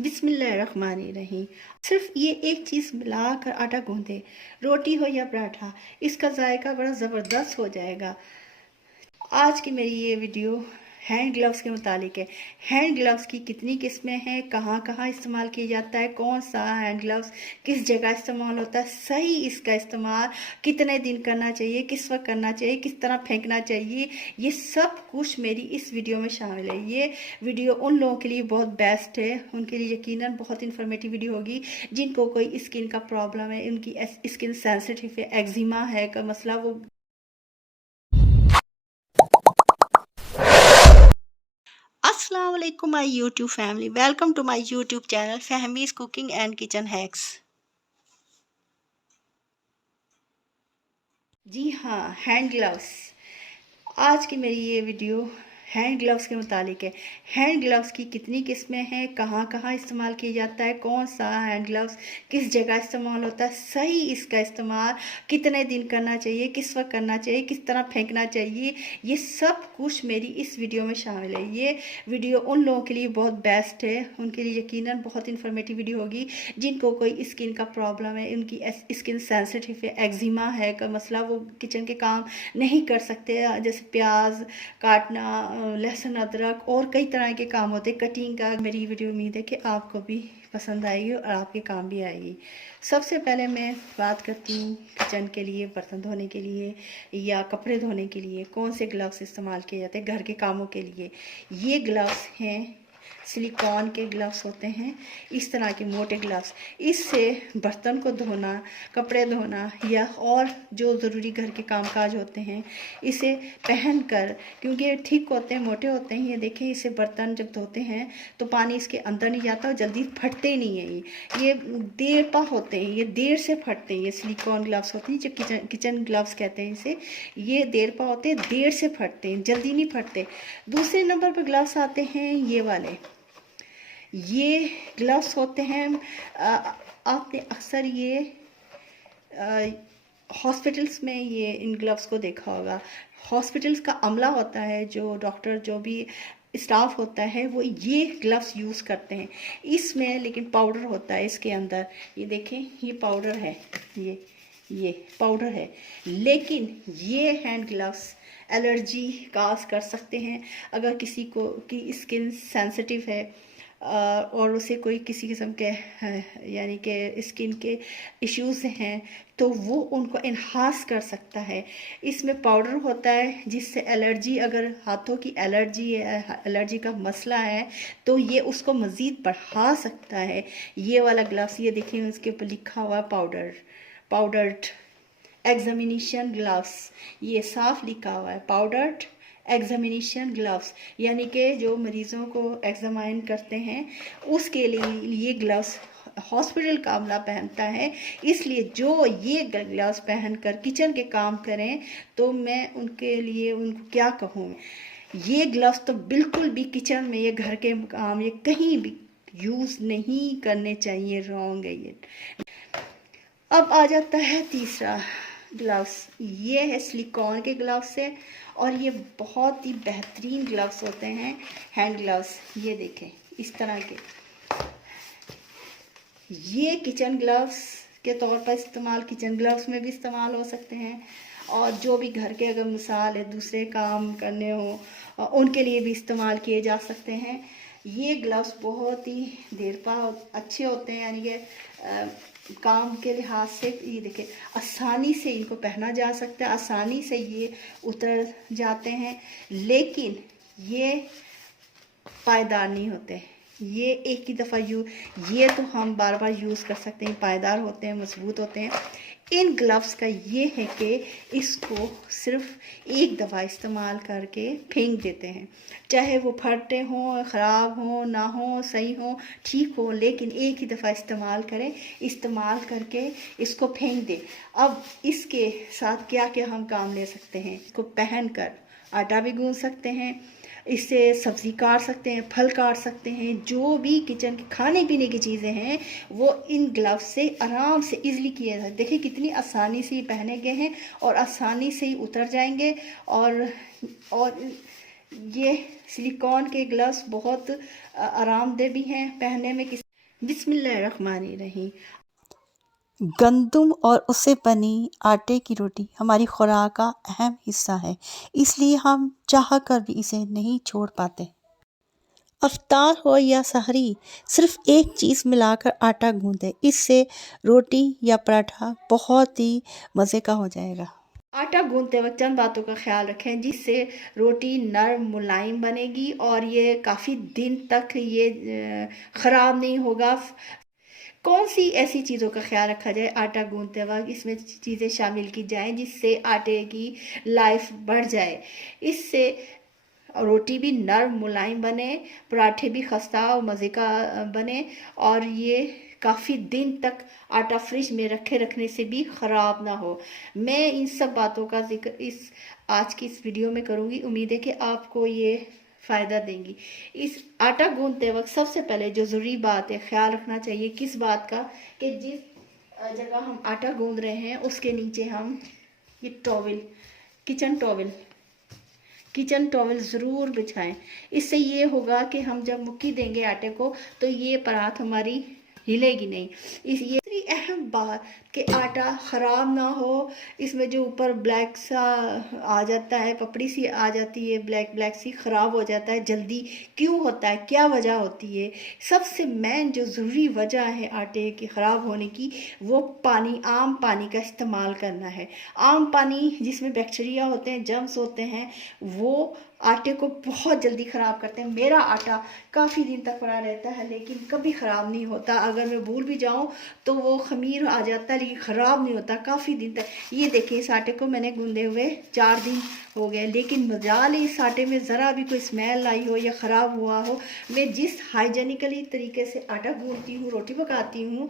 बिस्मिल्लाहिर्रहमानिर्रहीम। सिर्फ ये एक चीज़ मिलाकर आटा गूंदे, रोटी हो या पराठा, इसका जायका बड़ा ज़बरदस्त हो जाएगा। आज की मेरी ये वीडियो हैंड ग्लव्स के मुतालिक है। हैंड ग्लव्स की कितनी किस्में हैं, कहाँ कहाँ इस्तेमाल किया जाता है, कौन सा हैंड ग्लव्स किस जगह इस्तेमाल होता है, सही इसका इस्तेमाल कितने दिन करना चाहिए, किस वक्त करना चाहिए, किस तरह फेंकना चाहिए, ये सब कुछ मेरी इस वीडियो में शामिल है। ये वीडियो उन लोगों के लिए बहुत बेस्ट है, उनके लिए यकीनन बहुत इन्फॉर्मेटिव वीडियो होगी जिनको कोई स्किन का प्रॉब्लम है, उनकी स्किन सेंसिटिव है, एक्जिमा है का मसला वो। अस्सलाम वालेकुम my YouTube family, welcome to my YouTube channel Fahmi's cooking and kitchen hacks. जी हाँ, हैंड ग्लव्स। आज की मेरी ये वीडियो हैंड ग्लव्स के मुतालिक है। हैंड ग्लव्स की कितनी किस्में हैं, कहाँ कहाँ इस्तेमाल किया जाता है, कौन सा हैंड ग्लव्स किस जगह इस्तेमाल होता है, सही इसका इस्तेमाल कितने दिन करना चाहिए, किस वक्त करना चाहिए, किस तरह फेंकना चाहिए, ये सब कुछ मेरी इस वीडियो में शामिल है। ये वीडियो उन लोगों के लिए बहुत बेस्ट है, उनके लिए यकीनन बहुत इन्फॉर्मेटिव वीडियो होगी जिनको कोई स्किन का प्रॉब्लम है, उनकी स्किन सेंसिटिव है, एक्जिमा है का मसला, वो किचन के काम नहीं कर सकते, जैसे प्याज काटना, लहसुन, अदरक और कई तरह के काम होते हैं, कटिंग का। मेरी वीडियो उम्मीद है कि आपको भी पसंद आएगी और आपके काम भी आएगी। सबसे पहले मैं बात करती हूँ किचन के लिए, बर्तन धोने के लिए या कपड़े धोने के लिए कौन से ग्लव्स इस्तेमाल किए जाते हैं घर के कामों के लिए। ये ग्लव्स हैं, सिलिकॉन के ग्लव्स होते हैं, इस तरह के मोटे ग्लव्स। इससे बर्तन को धोना, कपड़े धोना या और जो ज़रूरी घर के कामकाज होते हैं, इसे पहनकर, क्योंकि ये थिक होते हैं, मोटे होते हैं, ये देखें, इसे बर्तन जब धोते हैं तो पानी इसके अंदर नहीं जाता और जल्दी फटते नहीं हैं। ये देर पा होते हैं, ये देर से फटते हैं। ये सिलिकॉन ग्लव्स होते हैं जो किचन ग्लव्स कहते हैं इसे। ये देर पा होते हैं, देर से फटते हैं, जल्दी नहीं फटते। दूसरे नंबर पर ग्लव्स आते हैं ये वाले। ये ग्लव्स होते हैं, आपने अक्सर ये हॉस्पिटल्स में ये इन ग्लव्स को देखा होगा। हॉस्पिटल्स का अमला होता है, जो डॉक्टर, जो भी स्टाफ होता है, वो ये ग्लव्स यूज़ करते हैं। इसमें लेकिन पाउडर होता है इसके अंदर। ये देखें, ये पाउडर है, ये पाउडर है, लेकिन ये हैंड ग्लव्स एलर्जी काज कर सकते हैं। अगर किसी को की स्किन सेंसिटिव है और उसे कोई किसी किस्म के यानी कि स्किन के इश्यूज़ हैं, तो वो उनको इन्हांस कर सकता है। इसमें पाउडर होता है जिससे एलर्जी, अगर हाथों की एलर्जी है, एलर्जी का मसला है, तो ये उसको मज़ीद बढ़ा सकता है। ये वाला ग्लव्स, ये देखिए उसके ऊपर लिखा हुआ पाउडर्ड एग्जामिनेशन ग्लव्स, ये साफ लिखा हुआ है पाउडर्ड एग्जामिनेशन ग्लव्स, यानी कि जो मरीज़ों को एग्जामाइन करते हैं उसके लिए ये ग्लव्स हॉस्पिटल का अमला पहनता है। इसलिए जो ये ग्लव्स पहनकर किचन के काम करें, तो मैं उनके लिए उनको क्या कहूँ, ये ग्लव्स तो बिल्कुल भी किचन में, ये घर के काम, ये कहीं भी यूज़ नहीं करने चाहिए, रॉन्ग है ये। अब आ जाता है तीसरा ग्लव्स। ये है सिलिकॉन के ग्लव्स है और ये बहुत ही बेहतरीन ग्लव्स होते हैं, हैंड ग्लव्स। ये देखें, इस तरह के, ये किचन ग्लव्स के तौर पर इस्तेमाल, किचन ग्लव्स में भी इस्तेमाल हो सकते हैं, और जो भी घर के अगर मिसाल है दूसरे काम करने हो उनके लिए भी इस्तेमाल किए जा सकते हैं। ये ग्लव्स बहुत ही देरपा अच्छे होते हैं, यानी कि काम के लिहाज से। ये देखें, आसानी से इनको पहना जा सकता है, आसानी से ये उतर जाते हैं, लेकिन ये पायदार नहीं होते। ये एक ही दफ़ा ये तो हम बार बार यूज़ कर सकते हैं, पायदार होते हैं, मजबूत होते हैं। इन ग्लव्स का ये है कि इसको सिर्फ एक दफ़ा इस्तेमाल करके फेंक देते हैं, चाहे वो फटे हों, ख़राब हों, ना हो, सही हो, ठीक हो, लेकिन एक ही दफ़ा इस्तेमाल करें, इस्तेमाल करके इसको फेंक दें। अब इसके साथ क्या क्या हम काम ले सकते हैं, इसको पहन कर आटा भी गूंद सकते हैं, इससे सब्ज़ी काट सकते हैं, फल काट सकते हैं, जो भी किचन के खाने पीने की चीज़ें हैं वो इन ग्लव्स से आराम से इजीली किए जाते हैं। देखिए कितनी आसानी से ये पहने गए हैं और आसानी से ही उतर जाएंगे। और ये सिलिकॉन के ग्लव्स बहुत आरामदेह भी हैं पहनने में। बिस्मिल्लाहिर्रहमानिर्रहीम। गंदम और उससे बनी आटे की रोटी हमारी खुराक का अहम हिस्सा है, इसलिए हम चाह कर भी इसे नहीं छोड़ पाते। अफ्तार हो या सहरी, सिर्फ एक चीज़ मिलाकर आटा गूंदें, इससे रोटी या पराठा बहुत ही मज़े का हो जाएगा। आटा गूंदते वक्त चंद बातों का ख्याल रखें जिससे रोटी नरम मुलायम बनेगी और ये काफ़ी दिन तक ये ख़राब नहीं होगा। कौन सी ऐसी चीज़ों का ख्याल रखा जाए आटा गूंदते वक्त, इसमें चीज़ें शामिल की जाएं जिससे आटे की लाइफ बढ़ जाए, इससे रोटी भी नरम मुलायम बने, पराठे भी खस्ता और मज़े का बने और ये काफ़ी दिन तक आटा फ्रिज में रखने से भी ख़राब ना हो। मैं इन सब बातों का जिक्र आज की इस वीडियो में करूँगी। उम्मीद है कि आपको ये फ़ायदा देंगी। इस आटा गूंदते वक्त सबसे पहले जो ज़रूरी बात है, ख्याल रखना चाहिए किस बात का, कि जिस जगह हम आटा गूंद रहे हैं उसके नीचे हम ये टॉवल, किचन टॉवल ज़रूर बिछाएं। इससे ये होगा कि हम जब मुक्की देंगे आटे को तो ये परात हमारी हिलेगी नहीं। ये अहम बात कि आटा ख़राब ना हो, इसमें जो ऊपर ब्लैक सा आ जाता है, पपड़ी सी आ जाती है, ब्लैक ब्लैक सी, ख़राब हो जाता है जल्दी। क्यों होता है, क्या वजह होती है? सबसे मेन जो ज़रूरी वजह है आटे के ख़राब होने की, वो पानी, आम पानी का इस्तेमाल करना है। आम पानी जिसमें बैक्टीरिया होते हैं, जर्म्स होते हैं, वो आटे को बहुत जल्दी ख़राब करते हैं। मेरा आटा काफ़ी दिन तक पड़ा रहता है लेकिन कभी ख़राब नहीं होता। अगर मैं भूल भी जाऊं तो वो ख़मीर आ जाता है लेकिन ख़राब नहीं होता काफ़ी दिन तक। ये देखिए, इस आटे को मैंने गूंदे हुए 4 दिन हो गए लेकिन मजाल इस आटे में ज़रा भी कोई स्मेल आई हो या ख़राब हुआ हो। मैं जिस हाइजेनिकली तरीके से आटा गूंदती हूँ, रोटी पकाती हूँ,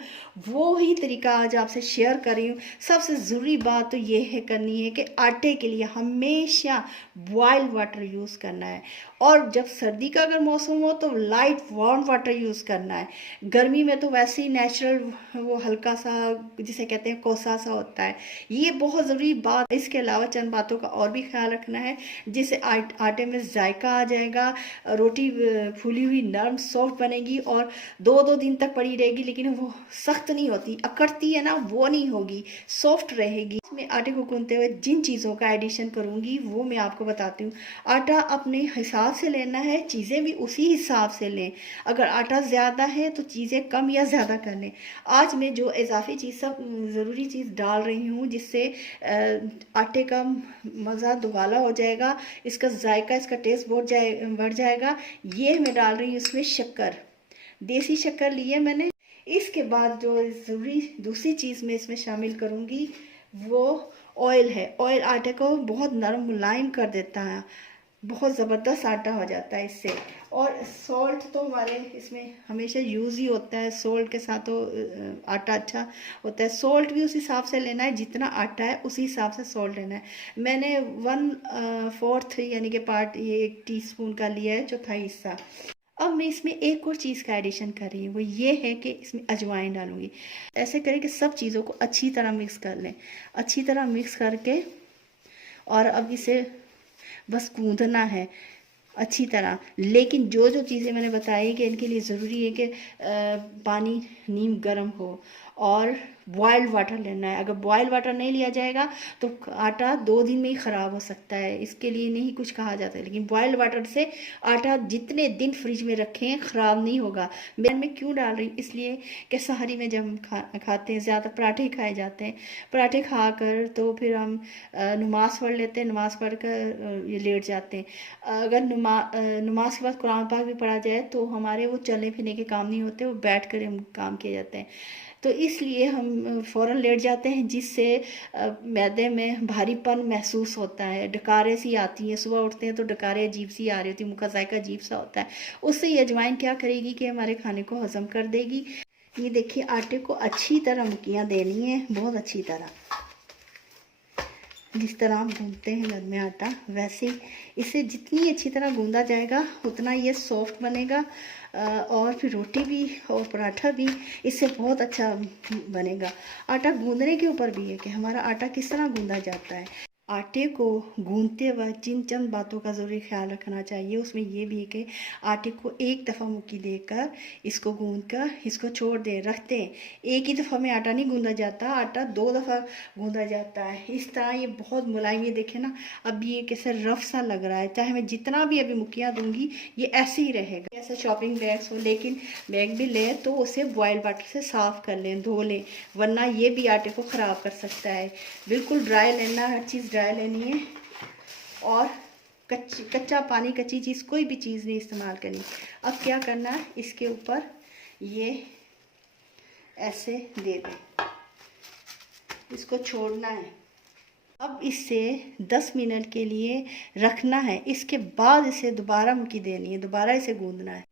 वो ही तरीका आज आपसे शेयर कर रही हूँ। सबसे ज़रूरी बात तो ये है करनी है कि आटे के लिए हमेशा बॉइल्ड वाटर यूज़ करना है और जब सर्दी का अगर मौसम हो तो लाइट वार्म वाटर यूज़ करना है। गर्मी में तो वैसे ही नेचुरल वो हल्का सा जिसे कहते हैं कोसा सा होता है। ये बहुत ज़रूरी बात। इसके अलावा चंद बातों का और भी ख्याल रखना है जिससे आटे में जायका आ जाएगा, रोटी फूली हुई नरम सॉफ्ट बनेगी और 2-2 दिन तक पड़ी रहेगी लेकिन वो सख्त नहीं होती, अकड़ती है ना, वो नहीं होगी, सॉफ्ट रहेगी। इसमें आटे को गूंदते हुए जिन चीज़ों का एडिशन करूँगी वो मैं आपको बताती हूँ। आटा अपने हिसाब से लेना है, चीज़ें भी उसी हिसाब से लें। अगर आटा ज़्यादा है तो चीज़ें कम या ज़्यादा कर लें। आज मैं जो इजाफी चीज़, सब ज़रूरी चीज़ डाल रही हूँ जिससे आटे का मज़ा दुबाला हो जाएगा, इसका जायका, इसका टेस्ट बढ़ जाएगा। ये मैं डाल रही हूँ इसमें शक्कर, देसी शक्कर ली है मैंने। इसके बाद जो ज़रूरी दूसरी चीज़ मैं इसमें शामिल करूँगी वो ऑयल है। ऑयल आटे को बहुत नरम मुलायम कर देता है, बहुत ज़बरदस्त आटा हो जाता है इससे। और सॉल्ट तो हमारे इसमें हमेशा यूज़ ही होता है, सॉल्ट के साथ तो आटा अच्छा होता है। सॉल्ट भी उस हिसाब से लेना है, जितना आटा है उसी हिसाब से सॉल्ट लेना है। मैंने 1/4 यानी कि पार्ट, ये 1 टीस्पून का लिया है, चौथाई हिस्सा। अब मैं इसमें एक और चीज़ का एडिशन कर रही हूँ, वो ये है कि इसमें अजवाइन डालूंगी। ऐसे करें कि सब चीज़ों को अच्छी तरह मिक्स कर लें, अच्छी तरह मिक्स करके और अब इसे बस गूंदना है अच्छी तरह। लेकिन जो जो चीज़ें मैंने बताई कि इनके लिए ज़रूरी है कि पानी नीम गर्म हो और बॉयल्ड वाटर लेना है। अगर बॉयल्ड वाटर नहीं लिया जाएगा तो आटा 2 दिन में ही ख़राब हो सकता है, इसके लिए नहीं कुछ कहा जाता है। लेकिन बॉयल्ड वाटर से आटा जितने दिन फ्रिज में रखें ख़राब नहीं होगा। मैं क्यों डाल रही हूँ, इसलिए कि सहरी में जब हम खाते हैं, ज़्यादा पराठे खाए जाते हैं, पराठे खा कर तो फिर हम नमाज़ पढ़ लेते हैं, नमाज़ पढ़ कर ये लेट जाते हैं। अगर नमाज के बाद कुरान पाक भी पढ़ा जाए तो हमारे वो चलने फिरने के काम नहीं होते, वो बैठ कर हम काम किए जाते हैं। तो इसलिए हम फ़ौरन लेट जाते हैं जिससे मैदे में भारीपन महसूस होता है, डकारें सी आती हैं। सुबह उठते हैं तो डकारें अजीब सी आ रही होती है, मुँह का जायका अजीब सा होता है। उससे ये अजवाइन क्या करेगी कि हमारे खाने को हज़म कर देगी। ये देखिए, आटे को अच्छी तरह मुक्कियाँ देनी है, बहुत अच्छी तरह, जिस तरह हम गूंदते हैं घर में आटा वैसे ही इसे जितनी अच्छी तरह गूंदा जाएगा उतना ये सॉफ्ट बनेगा और फिर रोटी भी और पराठा भी इससे बहुत अच्छा बनेगा। आटा गूंदने के ऊपर भी है कि हमारा आटा किस तरह गूंदा जाता है। आटे को गूंदते वक्त जिन चंद बातों का ज़रूरी ख्याल रखना चाहिए उसमें ये भी है कि आटे को एक दफ़ा मुक्की देकर इसको गूंद कर इसको छोड़ दें, रखते हैं। एक ही दफ़ा में आटा नहीं गूंदा जाता, आटा 2 दफ़ा गूंदा जाता है। इस तरह ये बहुत मुलायम, ये देखें ना, अभी ये कैसे रफ सा लग रहा है। चाहे मैं जितना भी अभी मुक्कियाँ दूंगी ये ऐसे ही रहेगा। ऐसे शॉपिंग बैग्स हो, लेकिन बैग भी लें तो उसे बॉयल वाटर से साफ़ कर लें, धो लें, वरना ये भी आटे को ख़राब कर सकता है। बिल्कुल ड्राई लेना, हर चीज़ ड्राई लेनी है और कच्चा पानी, कच्ची चीज़, कोई भी चीज़ नहीं इस्तेमाल करनी। अब क्या करना है, इसके ऊपर ये ऐसे दे दें, इसको छोड़ना है। अब इसे 10 मिनट के लिए रखना है। इसके बाद इसे दोबारा मुक्की देनी है, दोबारा इसे गूंदना है।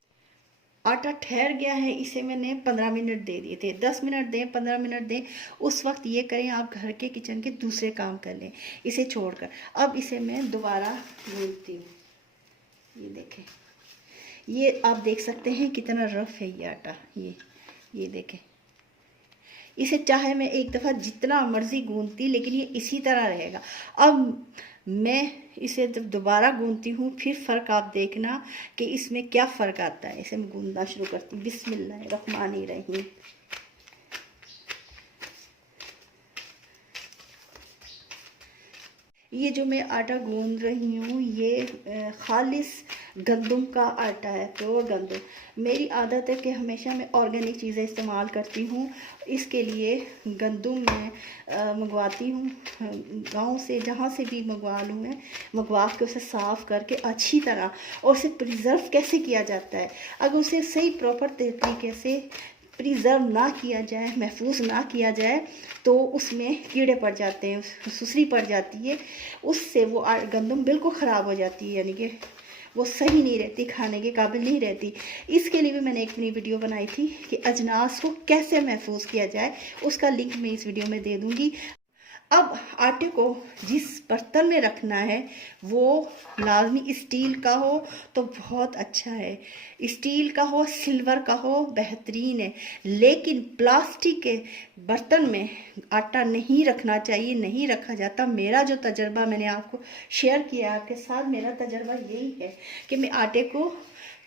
आटा ठहर गया है, इसे मैंने 15 मिनट दे दिए थे। 10 मिनट दें, 15 मिनट दें, उस वक्त ये करें आप घर के किचन के दूसरे काम कर लें इसे छोड़कर। अब इसे मैं दोबारा गूंदती हूँ। ये देखें, ये आप देख सकते हैं कितना रफ है ये आटा। ये देखें, इसे चाहे मैं एक दफ़ा जितना मर्ज़ी गूंदती, लेकिन ये इसी तरह रहेगा। अब मैं इसे जब दोबारा गूंदती हूँ फिर फ़र्क आप देखना कि इसमें क्या फ़र्क आता है। इसे मैं गूंदना शुरू करती हूँ। बिस्मिल्लाहिर्रहमानिर्रहीम। ये जो मैं आटा गूंद रही हूँ ये खालिस गंदम का आटा है, प्योर गंदम। मेरी आदत है कि हमेशा मैं ऑर्गेनिक चीज़ें इस्तेमाल करती हूँ। इसके लिए गंदम मैं मंगवाती हूँ गांव से, जहाँ से भी मंगवा लूँ मैं, मंगवा के उसे साफ़ करके अच्छी तरह, और उसे प्रिज़र्व कैसे किया जाता है, अगर उसे सही प्रॉपर तरीके से प्रिज़र्व ना किया जाए, महफूज ना किया जाए, तो उसमें कीड़े पड़ जाते हैं, सुसरी पड़ जाती है, उससे वो गंदम बिल्कुल ख़राब हो जाती है, यानी कि वो सही नहीं रहती, खाने के काबिल नहीं रहती। इसके लिए भी मैंने एक अपनी वीडियो बनाई थी कि अजनास को कैसे महफूज किया जाए, उसका लिंक मैं इस वीडियो में दे दूँगी। अब आटे को जिस बर्तन में रखना है वो लाजमी स्टील का हो तो बहुत अच्छा है, स्टील का हो, सिल्वर का हो, बेहतरीन है। लेकिन प्लास्टिक के बर्तन में आटा नहीं रखना चाहिए, नहीं रखा जाता। मेरा जो तजर्बा मैंने आपको शेयर किया आपके साथ, मेरा तजर्बा यही है कि मैं आटे को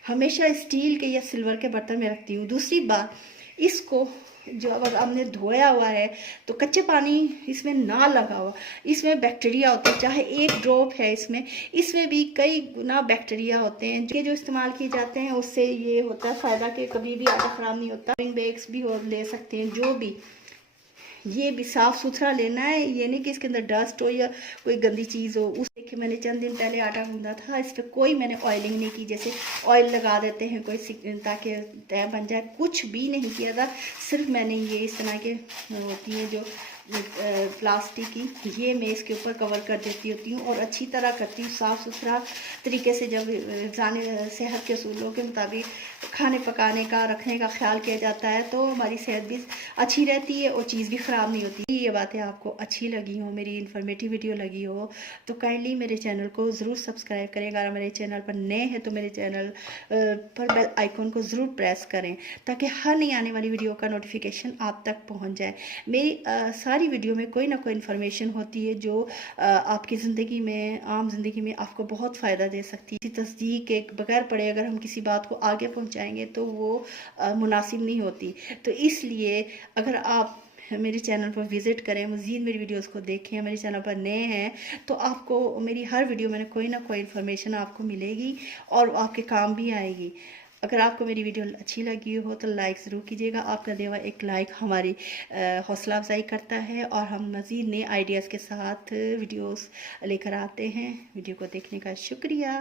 हमेशा स्टील के या सिल्वर के बर्तन में रखती हूँ। दूसरी बात, इसको जो अगर हमने धोया हुआ है तो कच्चे पानी इसमें ना लगा हुआ, इसमें बैक्टीरिया होते हैं, चाहे एक ड्रॉप है इसमें भी कई गुना बैक्टीरिया होते हैं जो इस्तेमाल किए जाते हैं। उससे ये होता है फ़ायदा कि कभी भी आटा ख़राब नहीं होता। बैग्स भी और ले सकते हैं, जो भी, ये भी साफ़ सुथरा लेना है, ये नहीं कि इसके अंदर डस्ट हो या कोई गंदी चीज़ हो। उस देखिए मैंने चंद दिन पहले आटा गूंदा था, इस पर कोई मैंने ऑयलिंग नहीं की, जैसे ऑयल लगा देते हैं कोई ताकि तय बन जाए, कुछ भी नहीं किया था। सिर्फ मैंने ये इस तरह के होती है जो प्लास्टिक की, ये मैं इसके ऊपर कवर कर देती होती हूँ और अच्छी तरह करती हूँ साफ़ सुथरा तरीके से। जब सेहत के असूलों के मुताबिक खाने पकाने का, रखने का ख्याल किया जाता है तो हमारी सेहत भी अच्छी रहती है और चीज़ भी ख़राब नहीं होती। ये बातें आपको अच्छी लगी हो, मेरी इन्फॉर्मेटिव वीडियो लगी हो तो काइंडली मेरे चैनल को ज़रूर सब्सक्राइब करें। अगर मेरे चैनल पर नए हैं तो मेरे चैनल पर बेल आइकन को ज़रूर प्रेस करें ताकि हर नई आने वाली वीडियो का नोटिफिकेशन आप तक पहुँच जाए। मेरी सारी वीडियो में कोई ना कोई इन्फॉर्मेशन होती है जो आपकी ज़िंदगी में, आम ज़िंदगी में आपको बहुत फ़ायदा दे सकती है। तस्दीक के बगैर पढ़े अगर हम किसी बात को आगे पहुंचाएंगे तो वो मुनासिब नहीं होती। तो इसलिए अगर आप मेरे चैनल पर विज़िट करें, मज़ीद मेरी वीडियोस को देखें, मेरे चैनल पर नए हैं तो आपको मेरी हर वीडियो में कोई ना कोई इन्फॉर्मेशन आपको मिलेगी और आपके काम भी आएगी। अगर आपको मेरी वीडियो अच्छी लगी हो तो लाइक ज़रूर कीजिएगा। आपका देवा एक लाइक हमारी हौसला अफजाई करता है और हम मज़ीद नए आइडियाज़ के साथ वीडियोस लेकर आते हैं। वीडियो को देखने का शुक्रिया।